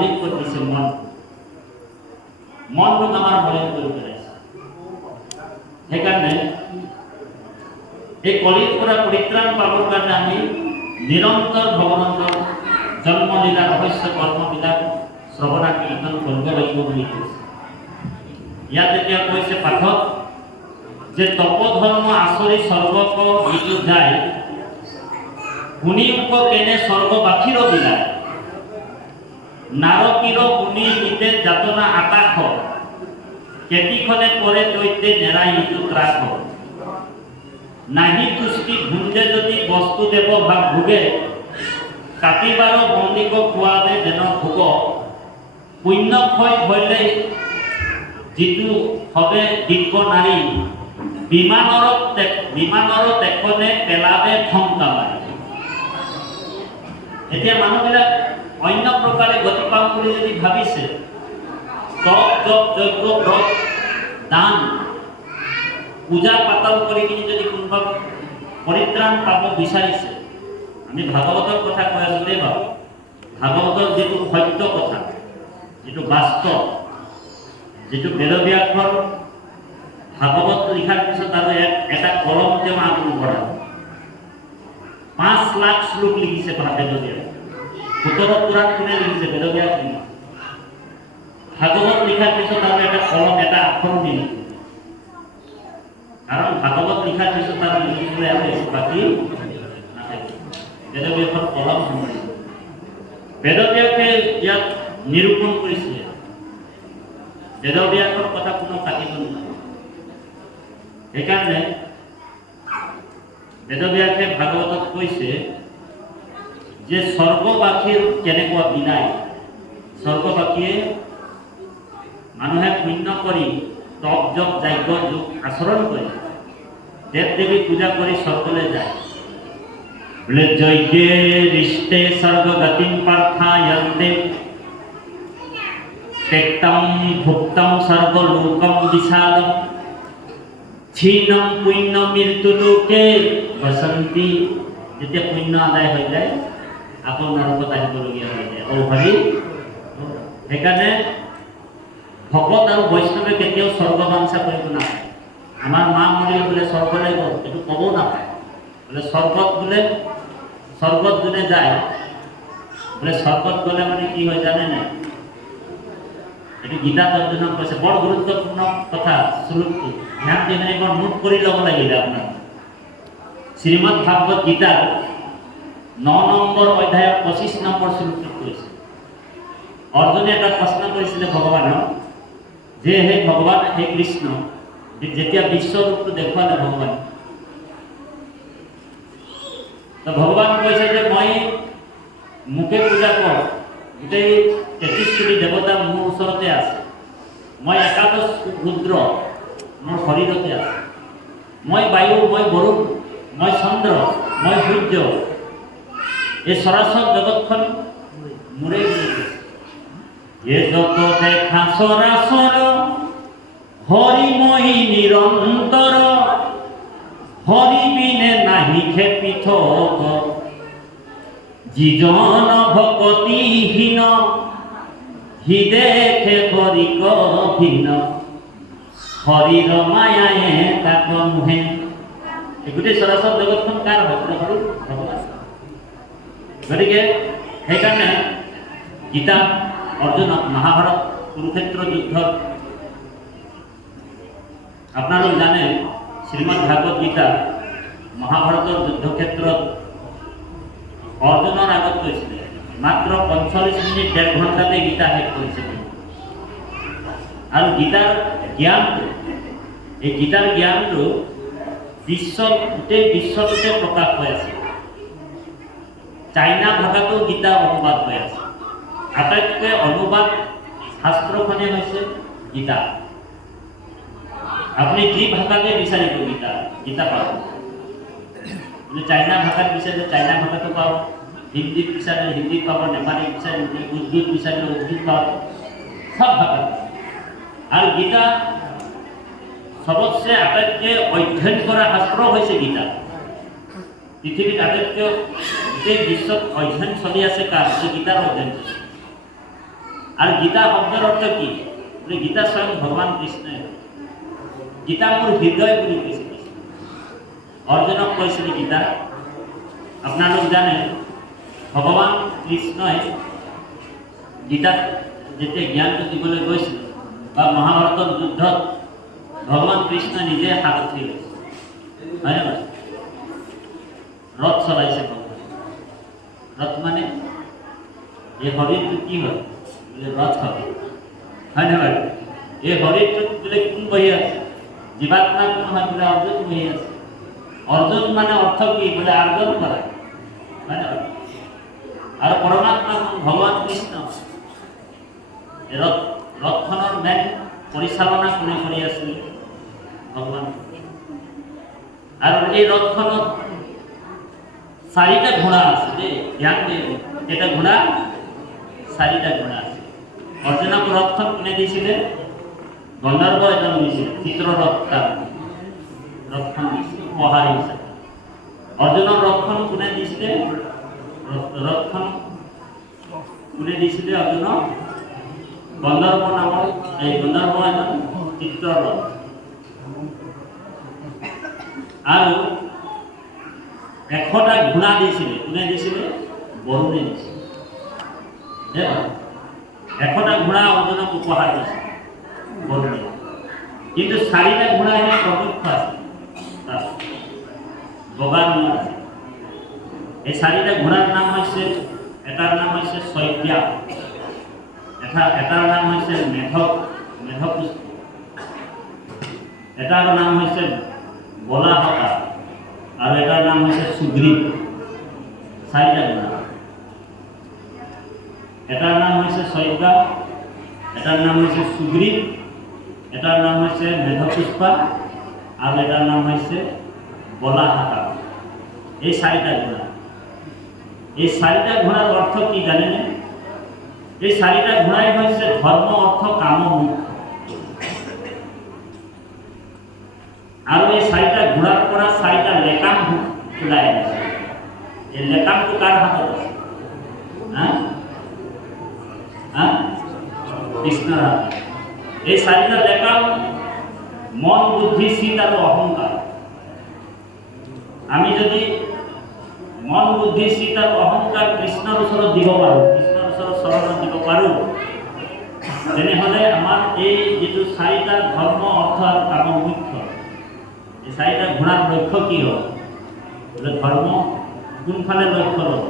মলিন কৰে দিছে মনটোক আমাৰ মলিন কৰে পেলাইছে। সেইকাৰণে এই কলিৰ পৰা পৰিত্ৰাণ পাবৰ কাৰণে আমি নিৰন্তৰ ভগৱন্তৰ জন্মলীলা ৰহস্য কৰ্মবিলাক শ্ৰৱণা কীৰ্তন কৰিব লাগিব বুলি কৈছে। ইয়াত এতিয়া কৈছে পাঠত যে তপধৰ্ম আচৰি স্বৰ্গক যিটো যায় শুনি উপ কেনে স্বৰ্গবাসীৰ বিলায় নাৰকীৰ শুনি ইতে যাতনা আকাশ কেতিখনে কৰে তৈতে নেৰাই ইটো ত্ৰাস নাহি তুষ্টি ভুঞ্জে যদি বস্তু দেব ভাগ ভোগে কাটিবাৰ বন্দিক খোৱাবে যেন ভোগ পুণ্য ক্ষয় হলে যিটো হবে দিব্য নাৰী বিমানৰ দেখনে পেলাবে ঠংকা মাৰি। এতিয়া মানুহবিলাক অন্য প্ৰকাৰে গতি পাম বুলি যদি ভাবিছে তপ জপ যজ্ঞ ব্ৰত দান পূজা পাতল কৰি কিনি যদি কোনোবা পৰিত্ৰাণ পাব বিচাৰিছে, আমি ভাগৱতৰ কথা কৈ আছো দেই বাৰু, ভাগৱতৰ যিটো সত্য কথা, যিটো বাস্তৱ, যিটো বেদব্যাসৰ ভাগৱত লিখাৰ পিছত আৰু এটা কলম তেওঁ আগবঢ়ায় 5 লাখ শ্লোক লিখিছে বেদব্যাস। 17 পুৰাণ কোনে লিখিছে? বেদব্যাস লিখিছে। ভাগৱত লিখাৰ পিছত আৰু এটা কলম এটা আখৰ দিলে, কাৰণ ভাগৱত লিখাৰ পিছত আৰু লিখিবলৈ আৰু বাকী নাথাকে। বেদব্যাসৰ কলম সম্বন্ধ বেদব্যাসে ইয়াত নিৰূপণ কৰিছে। বেদব্যাসৰ কথা কোনো কাটিব নোৱাৰে। সেইকাৰণে বেদব্যাসে ভাগৱতত কৈছে যে স্বৰ্গবাসীৰ কেনেকুৱা বিনায়। স্বৰ্গবাসীয়ে মানুহে পুণ্য কৰি তপ জপ যজ্ঞ যোগ আচৰণ কৰি দেৱ দেৱী পূজা কৰি স্বৰ্গলৈ যায়। বোলে যজ্ঞে ৰিষ্টে স্বৰ্গগতিম পাৰ্থয়ন্তে তেক্তম ভুক্তম স্বৰ্গলোকম বিশালম ক্ষীণম পুণ্য মৃত্যুলোকে বসন্তি। যেতিয়া পুণ্য আদায় হৈ যায় আকৌ নৰকত আহিবলগীয়া হৈ যায়। হৰি। সেইকাৰণে ভকত আৰু বৈষ্ণৱে কেতিয়াও স্বৰ্গ বাঞ্ছা কৰিব নাপায়। আমাৰ মা মৰিলে বোলে স্বৰ্গলৈ গ'ল, এইটো ক'বও নাপায়। বোলে স্বৰ্গত যোনে যায় বোলে স্বৰ্গত গ'লে মানে কি হয় জানে নাই? এইটো গীতাত অৰ্জুনক কৈছে। বৰ গুৰুত্বপূৰ্ণ কথা শ্লোকটো, ধ্যান দি মানে বৰ নোট কৰি ল'ব লাগিলে আপোনাৰ। শ্ৰীমদ ভাগৱত গীতাৰ 9 নম্বৰ অধ্যায়ৰ 25 নম্বৰ শ্লোকটোত কৈছে। অৰ্জুনে এটা প্ৰশ্ন কৰিছিলে ভগৱানক যে হে ভগৱান, হে কৃষ্ণ, যেতিয়া বিশ্বৰূপটো দেখুৱালে ভগৱান, তো ভগৱান কৈছে যে মই মোকে পূজা কৰ, গোটেই 33 কোটি দেৱতা মোৰ ওচৰতে আছে, মই একাদশ ৰুদ্ৰ মোৰ শৰীৰতে আছে, মই বায়ু, মই বৰুণ, মই চন্দ্ৰ, মই সূৰ্য, এই চৰাচৰ জগতখন মোৰে। এ যত দেখা চৰাচৰ হৰিময়ী নিৰন্তৰ হৰি বিনে নাহি পৃথক যিজন ভকতিহীন হি দেখে হৰিক ভিন্ন হৰিৰ মায়ায়ে তাক মোহে। গোটেই চৰাচৰ জগতখন কাৰ হয়? ভগৱান। গতিকে সেইকাৰণে গীতা অৰ্জুনক মহাভাৰত কুৰুক্ষেত্ৰ যুদ্ধত আপোনালোক জানে শ্ৰীমদ ভাগৱত গীতা মহাভাৰতৰ যুদ্ধক্ষেত্ৰত অৰ্জুনৰ আগত কৈছিলে মাত্ৰ 45 মিনিট 1.5 ঘণ্টাতে গীতা শেষ কৰিছে। আৰু গীতাৰ জ্ঞানটো গোটেই বিশ্বটোতে প্ৰকাশ হৈ আছে। চাইনা ভাষাতো গীতা অনুবাদ হৈ আছে। আটাইতকৈ অনুবাদ শাস্ত্ৰখনে হৈছে গীতা। আপনি যি ভাষাতে বিচাৰিব গীতা পাব। চাইনা ভাষাত বিচাৰিলে চাইনা ভাষাটো পাব, হিন্দীত বিচাৰিলে হিন্দী পাব, নেপালী বিচাৰিলে উৰ্দুত বিচাৰিলে উৰ্দুত পাব, সব ভাষাত। আৰু গীতা সবতছে আটাইতকৈ অধ্যয়ন কৰা শাস্ত্ৰ হৈছে গীতা। পৃথিৱীত আটাইতকৈ গোটেই বিশ্বত অধ্যয়ন চলি আছে কাৰ? গীতাৰ অধ্যয়ন। আৰ গীতা শব্দেৰ অৰ্থ কি? গীতা স্বয়ং ভগবান কৃষ্ণই। গীতা মোৰ হৃদয় বুলি কৈছে কৃষ্ণ। অৰ্জুনক কৈছিল গীতা। আপোনালোক জানে ভগৱান কৃষ্ণই গীতাত যেতিয়া জ্ঞানটো দিবলৈ গৈছিল বা মহাভাৰতৰ যুদ্ধত ভগৱান কৃষ্ণ নিজে সাৰথি লৈছে, হয়নে বাৰু? ৰথ চলাইছে ভগৱান। ৰথ মানে এই শৰীৰটো কি হয়? বোলে ৰথ হয়, হয়নে বাৰু? এই শৰীৰটোত বোলে কোন বহি আছে? জীৱাত্মা কোন হয়? বোলে অৰ্জুন বহি আছে। অৰ্জুন মানে অৰ্থ কি? বোলে আৰ্জন কৰা, হয়নে বাৰু? আৰু পৰমাত্মা কোন? ভগৱান কৃষ্ণ। ৰথখনৰ মেইন পৰিচালনা কোনে কৰি আছিল? ভগৱান। আৰু এই ৰথখনত 4টা ঘোড়া আছে দেই, ধ্যান দিয়ে। এটা ঘোড়া, 4টা ঘোড়া আছে। অৰ্জুনক ৰথখন কোনে দিছিলে? গন্ধৰ্ব এজন দিছিলে, চিত্ৰৰথ ৰথখন দিছিলে উপহাৰ হিচাপে। অৰ্জুনৰ ৰথখন কোনে দিছিলে? ৰথখন কোনে দিছিলে অৰ্জুনক? গন্ধৰ্ব নামৰ এই গন্ধৰ্ব এজন চিত্ৰৰথ। আৰু 100টা ঘোড়া দিছিলে। কোনে দিছিলে? বৰুণে দিছিলে। 100টা ঘোড়া অৰ্জুনক উপহাৰ দিছিলে বৰুণে। কিন্তু 4টা ঘোড়া এনে প্ৰমুখ আছে, বগা ৰঙৰ আছে। এই 4টা ঘোড়াৰ নাম হৈছে, এটাৰ নাম হৈছে শৈব্যা, এটাৰ নাম হৈছে মেধপুষ্প, এটাৰ নাম হৈছে বলাহকা, আৰু এটাৰ নাম হৈছে সুগ্ৰীৱ। 4টা ঘোড়া। এটাৰ নাম হৈছে শৈব্যা, এটাৰ নাম হৈছে সুগ্ৰীৱ, এটাৰ নাম হৈছে মেধপুষ্পা, আৰু এটাৰ নাম হৈছে বলাহকা। এই 4টা ঘোড়া। এই 4টা ঘোড়াৰ অৰ্থ কি জানেনে? এই 4টা ঘোড়াই হৈছে ধৰ্ম, অৰ্থ, কাম, মোক্ষ। আৰু এই 4টা ঘোড়াৰ পৰা 4টা লেকাম ওলাই আহিছে। এই লেকামটো কাৰ হাতত আছে? কৃষ্ণৰ হাতত। এই 4টা লেকাম মন, বুদ্ধি, চিত আৰু অহংকাৰ। আমি যদি মন, বুদ্ধি, চিত আৰু অহংকাৰ কৃষ্ণৰ ওচৰত দিব পাৰোঁ, কৃষ্ণৰ ওচৰত চৰণত দিব পাৰোঁ, তেনেহ'লে আমাৰ এই যিটো 4টা ধৰ্ম, অৰ্থ আৰু কাম, মোক্ষ, এই 4টা ঘোড়াৰ লক্ষ্য কি হ'ব? বোলে ধৰ্ম কোনফালে লক্ষ্য ল'ব?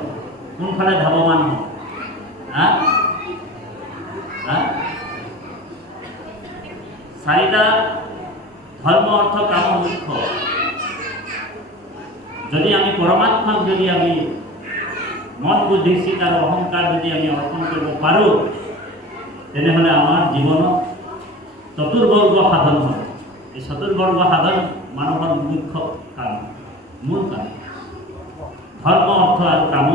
কোনফালে ধাৱমান হ'ব? 4টা ধৰ্ম, অৰ্থ, কাম, মোক্ষ যদি আমি পৰমাত্মাক যদি আমি মন, বুদ্ধি, চিত আৰু অহংকাৰ যদি আমি অৰ্পণ কৰিব পাৰোঁ, তেনেহ'লে আমাৰ জীৱনত চতুৰ্বৰ্গ সাধন হ'ব। এই চতুৰ্বৰ্গ সাধন মানুহৰ মুখ্য কাম, মূল কাম, ধৰ্ম, অৰ্থ আৰু কাম।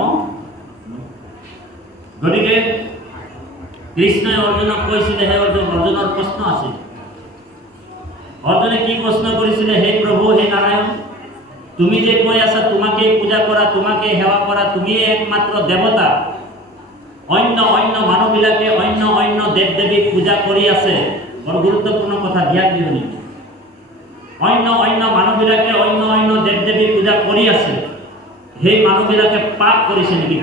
গতিকে কৃষ্ণই অৰ্জুনক কৈছিলে, হে অৰ্জুন, অৰ্জুনৰ প্ৰশ্ন আছিল। অৰ্জুনে কি প্ৰশ্ন কৰিছিলে? হে প্ৰভু, হে নাৰায়ণ, তুমি যে কৈ আছা তোমাকে পূজা কৰা, তোমাকে সেৱা কৰা, তুমিয়ে একমাত্ৰ দেৱতা, অন্য মানুহবিলাকে অন্য দেৱ দেৱীক পূজা কৰি আছে। বৰ গুৰুত্বপূৰ্ণ কথা, ধ্যান দিও নেকি? অন্য মানুহবিলাকে অন্য দেৱ দেৱীক পূজা কৰি আছে। সেই মানুহবিলাকে পাপ কৰিছে নেকি?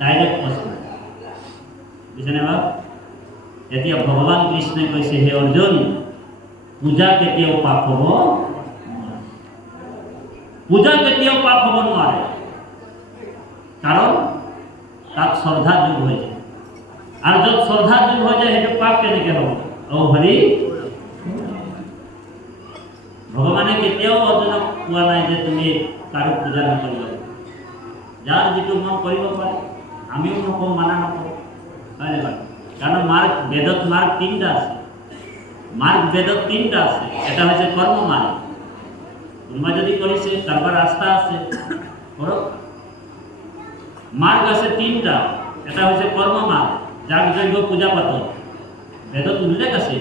ডাইৰেক্ট প্ৰশ্ন, বুজিছেনে বাৰু? এতিয়া ভগৱান কৃষ্ণই কৈছে, হে অৰ্জুন, পূজা কেতিয়াও পাপ হ'ব নোৱাৰে। পূজা কেতিয়াও পাপ হ'ব নোৱাৰে, কাৰণ তাত শ্ৰদ্ধা যোগ হৈ যায়। আৰু য'ত শ্ৰদ্ধা যোগ হৈ যায়, সেইটো পাপ কেনেকৈ হ'ব? হৰি ভগৱানে কেতিয়াও অৰ্জুনক কোৱা নাই যে তুমি কাৰো পূজা নকৰিব। যাৰ যিটো মন কৰিব পাৰে, আমিও নকওঁ, মানা নকৰোঁ, হয় নে? কাৰণ বেদত মাৰ্গ 3টা আছে। মাৰ্গ বেদত 3টা আছে। এটা হৈছে কৰ্ম মাৰ্গ, কোনোবা যদি কৰিছে, কাৰোবাৰ ৰাস্তা আছে, কৰক। মাৰ্গ আছে 3টা। এটা হৈছে কৰ্ম মাৰ্গ, যাগ যজ্ঞ পূজা পাতল, বেদত উল্লেখ আছে।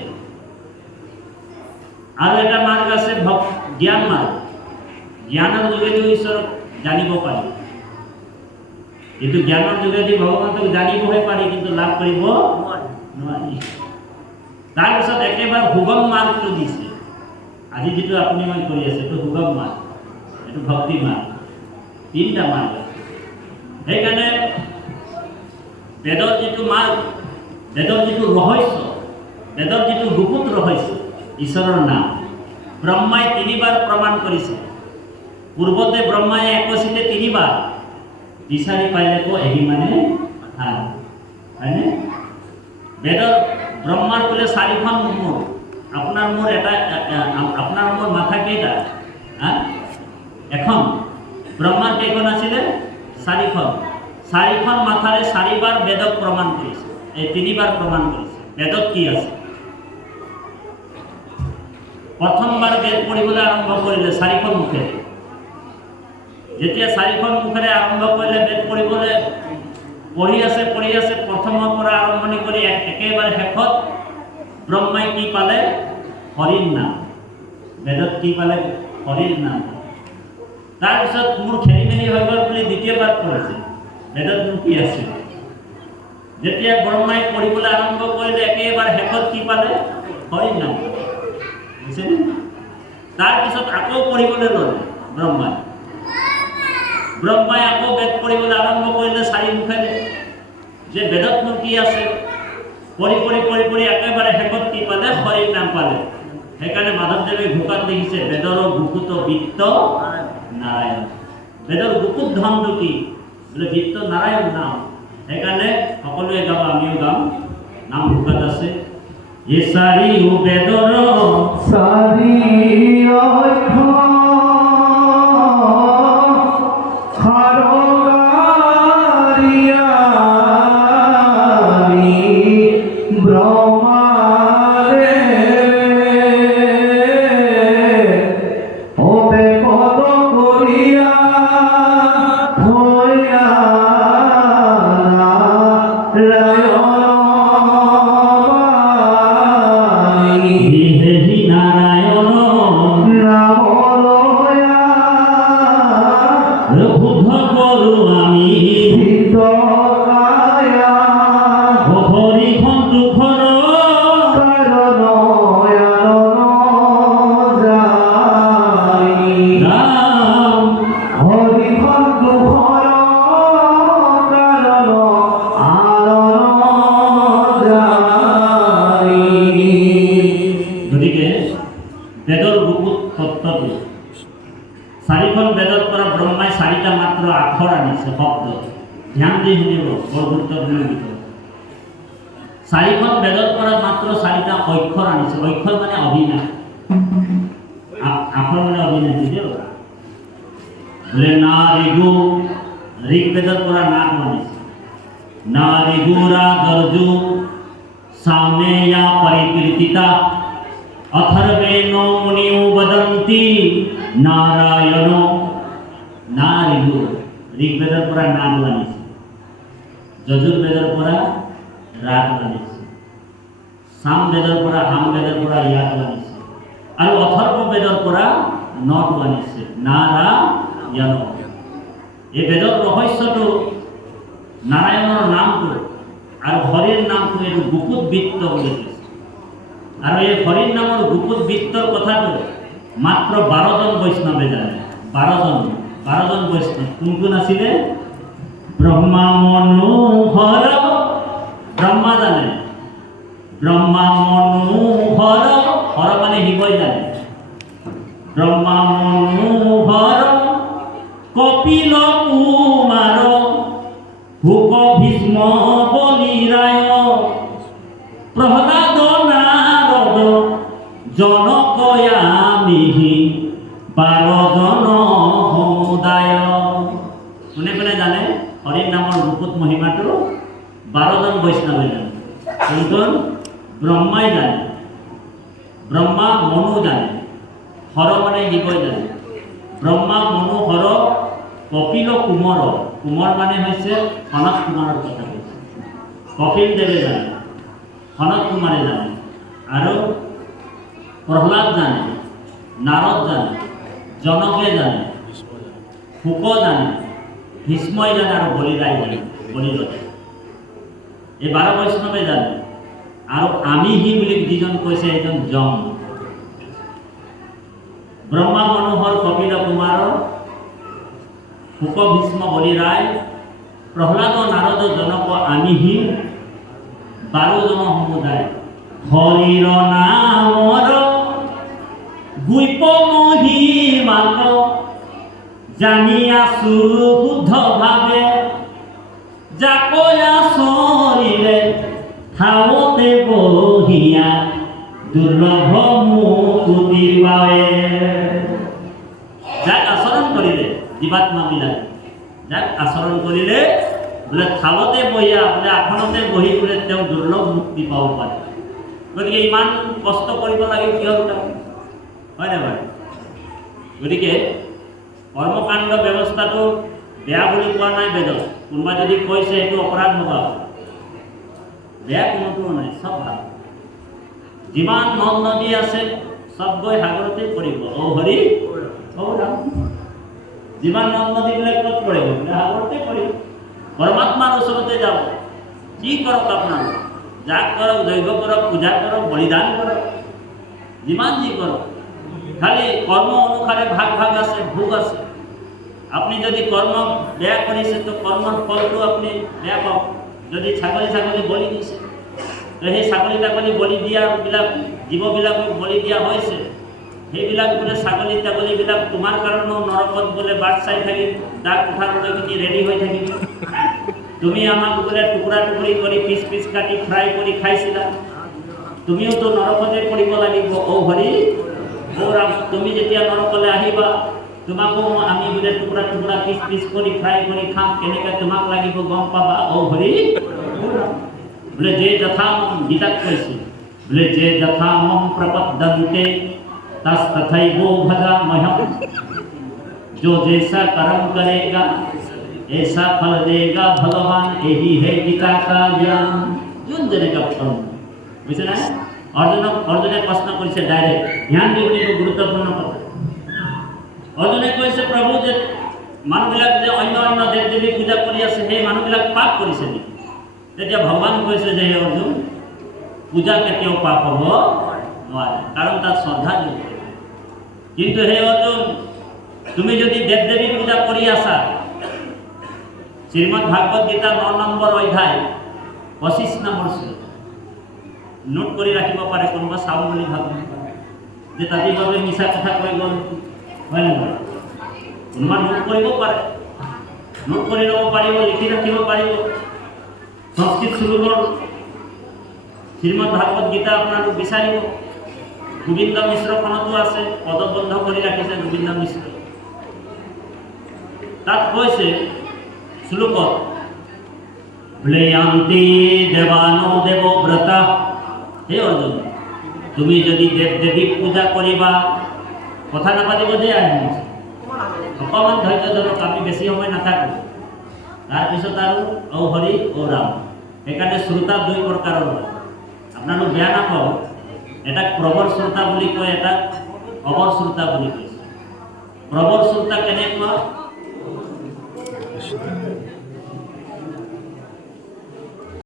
আৰু এটা মাৰ্গ আছে জ্ঞান মাৰ্গ, জ্ঞানৰ যোগেদি ঈশ্বৰক জানিব পাৰি। কিন্তু জ্ঞানৰ যোগেদি ভগৱন্তক জানিবহে পাৰি, কিন্তু লাভ কৰিব নোৱাৰি। তাৰপিছত একেবাৰে সুগম মাৰ্গটো দিছে। আজি যিটো আপুনি মই কৰি আছে এইটো সুগম মাৰ্গ, এইটো ভক্তি মাৰ্গ, তিনিটা মাৰ্গ আছে। সেইকাৰণে বেদৰ যিটো মাৰ্গ, বেদৰ যিটো ৰহস্য, বেদৰ যিটো গুপুত ৰহস্য, ঈশ্বৰৰ নাম ব্ৰহ্মাই 3 বাৰ প্ৰমাণ কৰিছে। পূৰ্বতে ব্ৰহ্মাই একচিতে 3 বাৰ বিচাৰি পাইলেকো এহি মানে ভাল হয়নে? বেদৰ ব্ৰহ্মাৰ বোলে 4খন মূৰ, আপোনাৰ মূৰ এটা, আপোনাৰ মূৰ মাথা কেইটা? এখন। ব্ৰহ্মাৰ কেইখন আছিলে? 4খন। 4খন মাথাৰে 4 বাৰ বেদক প্ৰমাণ কৰিছে, এই 3 বাৰ প্ৰমাণ কৰিছে। বেদত কি আছে? প্ৰথমবাৰ বেদ পঢ়িবলৈ আৰম্ভ কৰিলে 4খন মুখেৰে। যেতিয়া 4খন মুখেৰে আৰম্ভ কৰিলে বেদ পঢ়িবলৈ, পঢ়ি আছে প্ৰথমৰ পৰা আৰম্ভণি কৰি একেবাৰে শেষত ব্ৰহ্মাই কি পালে? হৰিৰ নাম। বেদত কি পালে? হৰিৰ নাম। তাৰপিছত মোৰ খেলি মেলি হৈ গ'ল বুলি দ্বিতীয়বাৰ পঢ়িছে, বেদত কি আছে? যেতিয়া ব্ৰহ্মাই পঢ়িবলৈ আৰম্ভ কৰিলে একেবাৰে শেষত কি পালে? হৰিৰ নাম। বুজিছেনে? তাৰপিছত আকৌ পঢ়িবলৈ ল'লে ব্ৰহ্মাই আকৌ বেদ পঢ়িবলৈ আৰম্ভ কৰিলে 4 মুখেৰে, যে বেদতনো কি আছে? পঢ়ি একেবাৰে শেষত কি পালে? হৰিৰ নাম পালে। সেইকাৰণে মাধৱদেৱে ঘোষাত লিখিছে, বেদৰ গুপুত বিত্ত নাৰায়ণ। বেদৰ গুপুত ধনটো কি? বোলে বিত্ত নাৰায়ণ নাম। সেইকাৰণে সকলোৱে গাব, আমিও গাম। নাম ঘোষাত আছে, এ 4 বেদৰ 4 অক্ষৰ বেদৰ গুপুত তত্ত্বটো। 4খন বেদৰ পৰা ব্ৰহ্মাই 4টা মাত্ৰ আখৰ আনিছে, শব্দ। ধ্যান দি শুনিব, বৰ গুৰুত্বপূৰ্ণ বিষয়। 4খন বেদৰ পৰা মাত্ৰ 4টা অক্ষৰ আনিছে। অক্ষৰ মানে অভিনাশ, আখৰ মানে অভিনাশ। বোলে না ঋগু, ঋগ্বেদৰ পৰা নাম আনিছে। না ঋগুৰা গৰ্জু সামেয়া পৰিকীৰ্তিতা অথৰ্বেণ মুনিও বদন্তি নাৰায়ণ। না ঋগু, ঋগ্বেদৰ পৰা নাম আনিছে। যজুৰ্বেদৰ পৰা ৰাগ আনিছে। সামবেদৰ পৰা, হামবেদৰ পৰা ইয়াক আনিছে। আৰু অথৰ্ববেদৰ পৰা নটো আনিছে, নাৰায়ণ। এই বেদৰ ৰহস্যটো, নাৰায়ণৰ নামটো আৰু হৰিৰ নামটো, এইটো গুপুত বৃত্ত বুলি কৈছে। আৰু এই হৰিৰ নামৰ গুপুত বৃত্তৰ কথাটো মাত্ৰ 12জন বৈষ্ণৱে জানে। 12জন বৈষ্ণৱ। কোন আছিলে? ব্ৰহ্মা মনোহৰ, ব্ৰহ্মা জানে। ব্ৰহ্মা মনোহৰ, হৰ মানে শিৱই জানে। ব্ৰহ্মা মনোহৰ কপিল কুমাৰ হুক ভীষ্ম বলিৰায় প্ৰহ্লাদ নাৰদ জনকয়ামিহি 12জন সমুদায়। কোনে কোনে জানে হৰিৰ নামৰ গুপুত মহিমাটো? 12জন বৈষ্ণৱে জানে। কোন? ব্ৰহ্মাই জানে, ব্ৰহ্মা মনু জানে, হৰ মানে শিৱই জানে। ব্ৰহ্মা মনু হৰ কপিল কুমৰ, কুমৰ মানে হৈছে সনত কুমাৰৰ কথা কৈছে। কপিল দেৱে জানে, সনত কুমাৰে জানে, আৰু প্ৰহ্লাদ জানে, নাৰদ জানে, জনকে জানে, শুক জানে, ভীষ্মই জানে আৰু বলিৰাই জানে, বলিৰজে এই 12 বৈষ্ণৱে জানে। আৰু আমিহি বুলি যিজন কৈছে এইজন যম। ব্ৰহ্মা মনোহৰ কপিল কুমাৰ শুক ভীষ্ম বলিৰাই প্ৰহ্লাদ নাৰদ জনক আমিহি 12 জন সমুদায় হৰিৰ নামৰ গুইপ মহিমাক জানি আছো শুদ্ধ ভাৱে জাকয়া চৰিলে ঠাৱতে বহিয়া দুৰ্লভ মুকুতিৰ বাবে। যাক আচৰণ কৰিলে জীৱাত্মাবিলাক, যাক আচৰণ কৰিলে বোলে থালতে বহিয়া বোলে আসনতে বহি বোলে তেওঁ দুৰ্লভ মুক্তি পাব পাৰে। গতিকে ইমান কষ্ট কৰিব লাগে কিহৰ কাৰণে, হয় নে বাৰু? গতিকে কৰ্মকাণ্ড ব্যৱস্থাটো বেয়া বুলি কোৱা নাই বেদত। কোনোবা যদি কৈছে এইটো অপৰাধ হ'ব, বেয়া কোনোটো নাই, চব ভাল। যিমান নদ নদী আছে চব গৈ সাগৰতে পৰিব। ঔ হৰি ঔ ৰাম। যিমান নদ নদীবিলাক ক'ত পৰিব? সাগৰতে পৰিব। পৰমাত্মাৰ ওচৰতে যাব। কি কৰক আপোনালোক, যাগ কৰক, যজ্ঞ কৰক, পূজা কৰক, বলিদান কৰক, যিমান যি কৰক, খালি কৰ্ম অনুসাৰে ভাগ ভাগ আছে, ভোগ আছে। আপনি যদি কৰ্ম বেয়া কৰিছে তো কৰ্মৰ ফলটো আপনি বেয়া পাব। যদি ছাগলী বলি দিছে তো সেই ছাগলী বলি দিয়াবিলাক জীৱবিলাকক বলি দিয়া হৈছে, সেইবিলাক বোলে ছাগলীবিলাক তোমাৰ কাৰণেও নৰকত বোলে বাট চাই থাকিব, দাগ কোঠাৰলৈ কিনি ৰেডি হৈ থাকিব। তুমি আমাক বোলে টুকুৰা টুকুৰি কৰি পিচ পিচ কাটি ফ্ৰাই কৰি খাইছিলা, তুমিও তো নৰকতে পৰিব লাগিব। ঔ হৰি ঔ ৰাম। তুমি যেতিয়া নৰকলৈ আহিবা তোমাকো আমি বোলে টুকুৰা টুকুৰা পিচ পিচ কৰি ফ্ৰাই কৰি খাম, কেনেকৈ তোমাক লাগিব গম পাবা। ঔ হৰি বোলে যে যথামম গীতাত কৈছে বোলে যে যথামম প্ৰপদ্যন্তে তস তথৈবো ভজাম্যহম। जो जैसा कर्म करेगा ऐसा फल देगा भगवान, यही है गीता का ज्ञान। যোন যেনেকা ফল বুঝছে না? অৰ্জুনে প্ৰশ্ন কৰিছে ডাইৰেক্ট, ধ্যান দিব লাগিব, গুৰুত্বপূৰ্ণ কথা। অৰ্জুনে কৈছে প্ৰভু যে মানুহবিলাক যে অন্য অন্য দেৱ দেৱী পূজা কৰি আছে সেই মানুহবিলাক পাপ কৰিছে নেকি? তেতিয়া ভগৱান কৈছে যে হে অৰ্জুন, পূজা কেতিয়াও পাপ হ'ব নোৱাৰে, কাৰণ তাত শ্ৰদ্ধা যোগ। কিন্তু হে অৰ্জুন, তুমি যদি দেৱ দেৱী পূজা কৰি আছা, শ্ৰীমদ ভাগৱত গীতা 9 নম্বৰ অধ্যায় 25 নম্বৰ শ্লোক নোট কৰি ৰাখিব পাৰে, কোনোবা চাওঁ বুলি ভাবো যে তাতে বাবে মিছা কথা কৈ গ'ল, হয় নহয়? কোনোবা নোট কৰিব পাৰে, নোট কৰি ল'ব পাৰিব, লিখি ৰাখিব পাৰিব। সংস্কৃত শ্লোকৰ শ্ৰীমদ ভাগৱত গীতা আপোনালোক বিচাৰিব, গোবিন্দ মিশ্ৰখনতো আছে, পদবন্ধ কৰি ৰাখিছে গোবিন্দ মিশ্ৰ। তাত কৈছে শ্লোকত ভ্লেয়ান্তি দেৱানো দেৱব্ৰত। হে অৰ্জুন, তুমি যদি দেৱ দেৱীক পূজা কৰিবা, কথা নাপাতিব যে আহিম, অকণমান ধৈৰ্য ধৰক, আমি বেছি সময় নাথাকোঁ। তাৰপিছত আৰু ঔ হৰি ঔ ৰাম। সেইকাৰণে শ্ৰোতা 2 প্ৰকাৰৰ হয়, আপোনালোক বেয়া নাপাব। এটা প্ৰবৰ শ্ৰোতা বুলি কয়, এটা অবৰ শ্ৰোতা বুলি কৈছে। প্ৰবৰ শ্ৰোতা কেনেকুৱা?